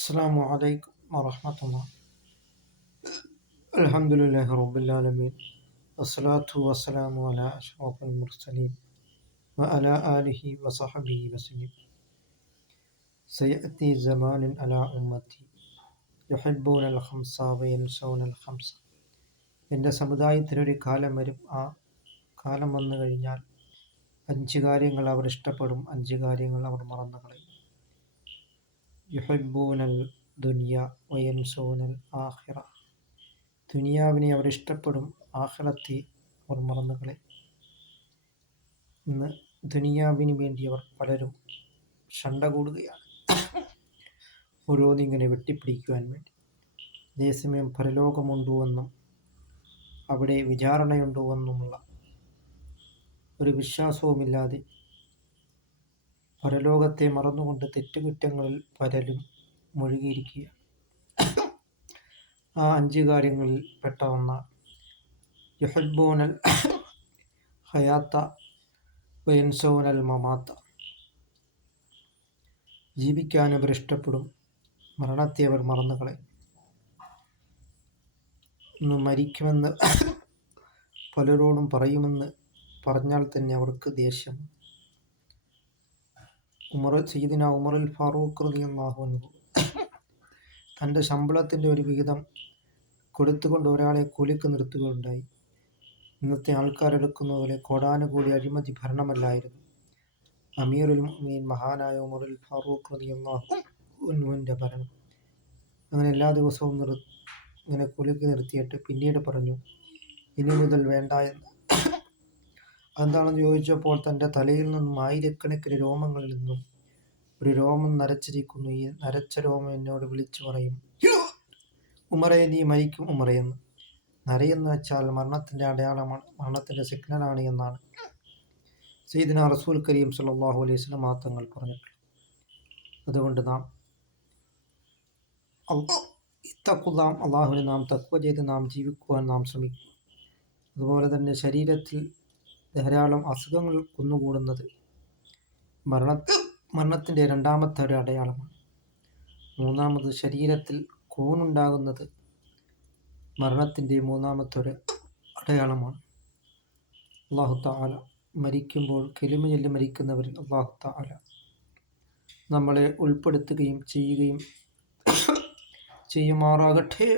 السلام عليكم ورحمة الله. الحمد لله رب العالمين، والصلاة والسلام على أشرف المرسلين وعلى آله وصحبه وسلم. سيأتي زمان على أمتي يحبون الخمسة وينسون الخمسة. എൻ്റെ സമുദായത്തിനൊരു കാലം വരും. ആ കാലം വന്നു കഴിഞ്ഞാൽ 5 കാര്യങ്ങൾ അവർ ഇഷ്ടപ്പെടും, 5 കാര്യങ്ങൾ അവർ മറന്നു കളയും. യുഹിബ്ബൂനൽ ദുനിയ വയൻസൂനൽ ആഖിറ. ദുനിയാവിനെ അവർ ഇഷ്ടപ്പെടും, ആഖിറത്തെ അവർ മറന്നു കളയും. ഇന്ന് ദുനിയാവിന് വേണ്ടി അവർ പലരും ശണ്ട കൂടുകയാണ്, ഓരോന്നിങ്ങനെ വെട്ടിപ്പിടിക്കുവാൻ വേണ്ടി. അതേസമയം പരലോകമുണ്ടോ എന്നും അവിടെ വിചാരണയുണ്ടോ എന്നുമുള്ള ഒരു വിശ്വാസവുമില്ലാതെ പരലോകത്തെ മറന്നുകൊണ്ട് തെറ്റുകുറ്റങ്ങളിൽ പലരും മുഴുകിയിരിക്കുകയാണ്. ആ 5 കാര്യങ്ങളിൽ പെട്ട ഒന്നാണ് യുഹിബ്ബൂനൽ ഹയാത്ത വയൻസൗനൽ മമാത്ത. ജീവിക്കാൻ അവർ ഇഷ്ടപ്പെടും, മരണത്തെ അവർ മറന്നു കളയും. ഇന്ന് മരിക്കുമെന്ന് പലരോടും പറയുമെന്ന് പറഞ്ഞാൽ തന്നെ അവർക്ക് ദേഷ്യം. സയ്യിദുനാ ഉമറുൽ ഫാറൂഖ് റളിയല്ലാഹു അൻഹു തൻ്റെ ശമ്പളത്തിൻ്റെ ഒരു വിഹിതം കൊടുത്തുകൊണ്ട് ഒരാളെ കൂലിക്ക് നിർത്തുകയുണ്ടായി. ഇന്നത്തെ ആൾക്കാരെടുക്കുന്ന പോലെ കോടാനുകൂടി അഴിമതി ഭരണമല്ലായിരുന്നു. അമീറുൽ മുഅ്മിനീൻ മഹാനായ ഉമറുൽ ഫാറൂഖ് റളിയല്ലാഹു അൻഹുവിൻ്റെ ഭരണം. അങ്ങനെ എല്ലാ ദിവസവും ഇങ്ങനെ കൂലിക്ക് നിർത്തിയിട്ട് പിന്നീട് പറഞ്ഞു, ഇനി മുതൽ വേണ്ട എന്ന്. അതെന്താണെന്ന് ചോദിച്ചപ്പോൾ തൻ്റെ തലയിൽ നിന്നും ആയിരക്കണക്കിന് രോമങ്ങളിൽ നിന്നും ഒരു രോമം നരച്ചിരിക്കുന്നു. ഈ നരച്ച രോമം എന്നോട് വിളിച്ചു പറയും, ഉമറേ നീ മരിക്കും ഉമറയെന്ന്. നരയെന്ന് വെച്ചാൽ മരണത്തിൻ്റെ അടയാളമാണ്, മരണത്തിൻ്റെ സിഗ്നലാണ് എന്നാണ് സയ്യിദുനാ റസൂൽ കരീം സല്ലല്ലാഹു അലൈഹി വസല്ലം തങ്ങൾ പറഞ്ഞിട്ടുള്ളത്. അതുകൊണ്ട് നാം അള്ളാഹുവിനെ നാം തഖ്വ ചെയ്ത് നാം ജീവിക്കുവാൻ നാം ശ്രമിക്കും. അതുപോലെ തന്നെ ശരീരത്തിൽ ധാരാളം അസുഖങ്ങൾ കുന്നുകൂടുന്നത് മരണത്തിൻ്റെ 2ാമത്തെ ഒരു അടയാളമാണ്. 3ാമത് ശരീരത്തിൽ കൂനുണ്ടാകുന്നത് മരണത്തിൻ്റെ 3ാമത്തെ ഒരു അടയാളമാണ്. അല്ലാഹു തആല മരിക്കുമ്പോൾ കലിമ ചൊല്ലി മരിക്കുന്നവരിൽ അല്ലാഹു തആല നമ്മളെ ഉൾപ്പെടുത്തുകയും ചെയ്യുമാറാകട്ടെ.